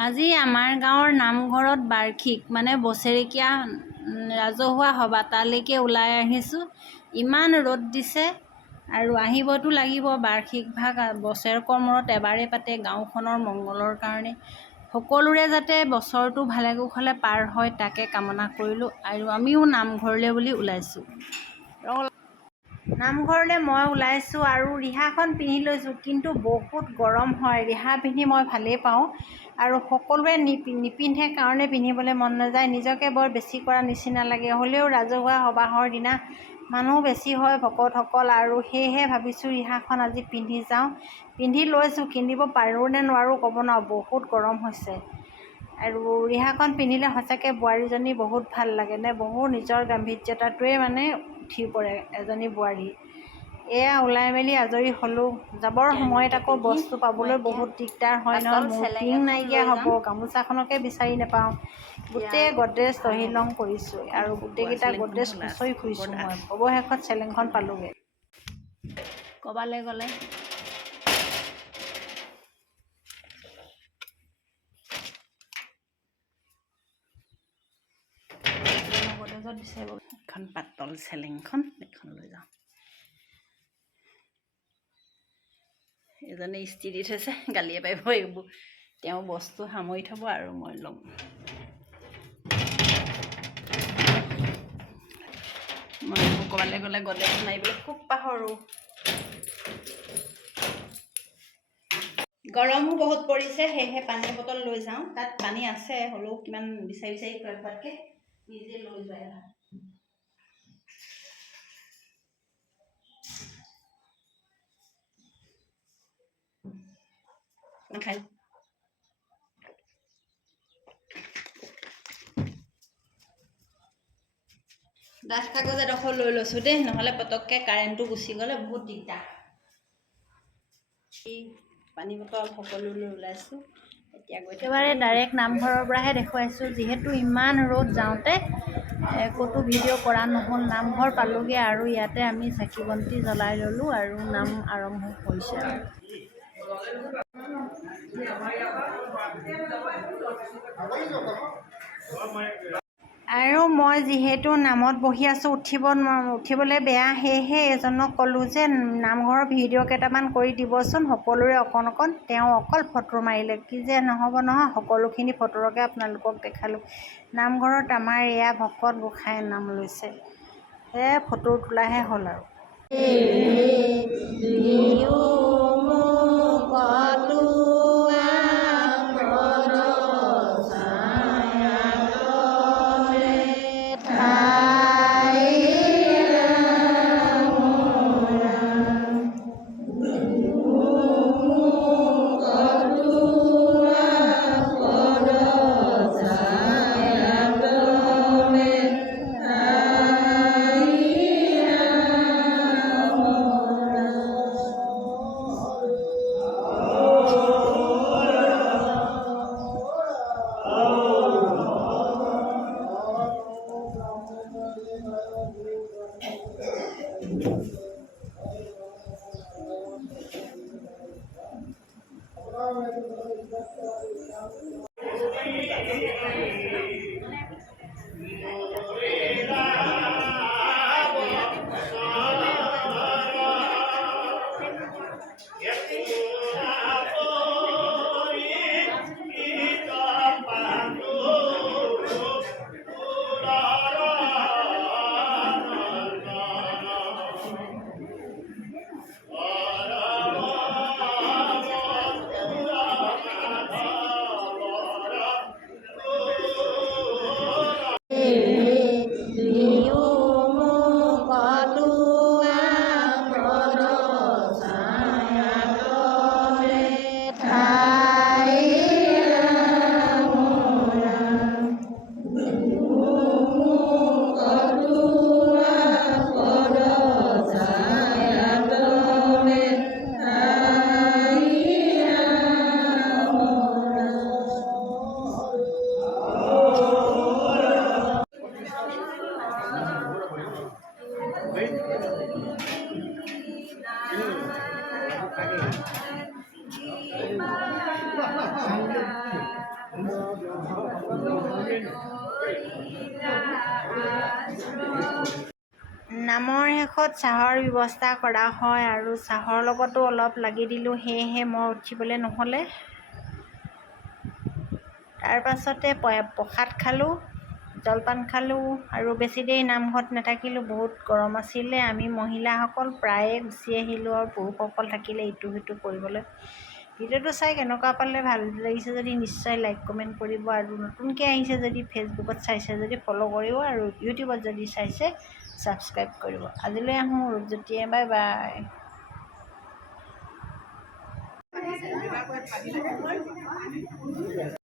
আজি আমাৰ গাঁৱৰ নামঘৰত বাৰ্ষিক মানে বছেৰেকীয়া ৰাজহুৱা সভা তালৈকে ওলাই আহিছোঁ। ইমান ৰ'দ দিছে আৰু আহিবতো লাগিব বাৰ্ষিক ভাগ বছৰেকৰ মূৰত এবাৰেই পাতে গাঁওখনৰ মংগলৰ কাৰণে। সকলোৰে যাতে বছৰটো ভালে কুশলে পাৰ হয় তাকে কামনা কৰিলোঁ আৰু আমিও নামঘৰলৈ বুলি ওলাইছোঁ। নামঘৰলৈ মই ওলাইছোঁ আৰু ৰিহাখন পিন্ধি লৈছোঁ কিন্তু বহুত গৰম হয়। ৰিহা পিন্ধি মই ভালেই পাওঁ আৰু সকলোৱে নিপি নিপিন্ধে কাৰণে পিন্ধিবলৈ মন নাযায়। নিজকে বৰ বেছি কৰা নিচিনা লাগে। হ'লেও ৰাজহুৱা সবাহৰ দিনা মানুহ বেছি হয় ভকতসকল আৰু সেয়েহে ভাবিছোঁ ৰিহাখন আজি পিন্ধি যাওঁ। পিন্ধি লৈছোঁ পিন্ধিব পাৰোঁ নে নোৱাৰোঁ ক'ব নোৱাৰোঁ বহুত গৰম হৈছে। আৰু ৰিহাখন পিন্ধিলে সঁচাকৈ বোৱাৰীজনী বহুত ভাল লাগে নে? বহু নিজৰ গাম্ভীৰ্যতাটোৱে মানে উঠি পৰে এজনী বোৱাৰী। এয়া ওলাই মেলি আজৰি হ'লোঁ। যাবৰ সময়ত আকৌ বস্তু পাবলৈ বহুত দিগদাৰ হয় নহয়। মোৰ টিং নাইকিয়া হ'ব। গামোচাখনকে বিচাৰি নাপাওঁ। গোটেই গড্ৰেজ তহিলং কৰিছোঁ আৰু গোটেইকেইটা গড্ৰেজ খুচৰি ফুৰিছোঁ মই। অৱশেষত চেলেংখন পালোঁগৈ। ক'ৰবালৈ গ'লে। গড্ৰেজত বিচাৰিব। এখন পাতল চেলেংখন এইখন লৈ যাওঁ। এজনে ইস্ত্ৰি দি থৈছে গালিয়ে পাৰিব এইবোৰ। তেওঁ বস্তু সামৰি থ'ব আৰু মই ল'ম। মই ক'ৰবালৈ গ'লে গড্ৰেজ মাৰিবলৈ খুব পাহৰোঁ। গৰমো বহুত পৰিছে সেয়েহে পানী বটল লৈ যাওঁ। তাত পানী আছে হ'লেও কিমান বিচাৰি বিচাৰি খোৱা খোৱাতকৈ। নিজে লৈ যোৱাই ভালো খাই কাগজ এডোখৰ লৈ লৈছোঁ দেই, নহ'লে পটককৈ কাৰেণ্টটো গুচি গ'লে বহুত দিগদাৰ। পানী বটল সকলো লৈ ওলাইছোঁ। এতিয়া গৈ একেবাৰে ডাইৰেক্ট নামঘৰৰ পৰাহে দেখুৱাইছোঁ যিহেতু ইমান ৰ'দ যাওঁতে ক'তো ভিডিঅ' কৰা নহ'ল নামঘৰ পালোঁগৈ আৰু ইয়াতে আমি চাকি বন্তি জ্বলাই ল'লোঁ আৰু নাম আৰম্ভ হৈছে। আৰু মই যিহেতু নামত বহি আছোঁ উঠিব উঠিবলৈ বেয়া সেয়েহে এজনক ক'লোঁ যে নামঘৰৰ ভিডিঅ' কেইটামান কৰি দিবচোন সকলোৰে অকণ অকণ তেওঁ অকল ফটো মাৰিলে কি যে নহ'ব নহয় সকলোখিনি ফটোকে আপোনালোকক দেখালোঁ নামঘৰত আমাৰ এয়া ভকত গোসাঁই নাম লৈছে সেয়ে ফটো তোলাহে হ'ল আৰু どうぞ。নামৰ শেষত চাহৰ ব্যৱস্থা কৰা হয় আৰু চাহৰ লগতো অলপ লাগি দিলোঁ সেয়েহে মই উঠিবলৈ নহ'লে। তাৰপাছতে প্ৰসাদ খালোঁ। জলপান খালোঁ আৰু বেছি দেৰি নামঘৰত নাথাকিলোঁ বহুত গৰম আছিলে। আমি মহিলাসকল প্ৰায়ে গুচি আহিলোঁ আৰু পুৰুষসকল থাকিলে ইটো সিটো কৰিবলৈ। ভিডিঅ'টো চাই কেনেকুৱা পালে ভাল লাগিছে যদি নিশ্চয় লাইক কমেণ্ট কৰিব আৰু নতুনকৈ আহিছে যদি ফেচবুকত চাইছে যদি ফ'ল' কৰিব আৰু ইউটিউবত যদি চাইছে ছাবস্ক্ৰাইব কৰিব। আজিলৈ আহোঁ ৰূপজ্যোতিয়ে বাই বাই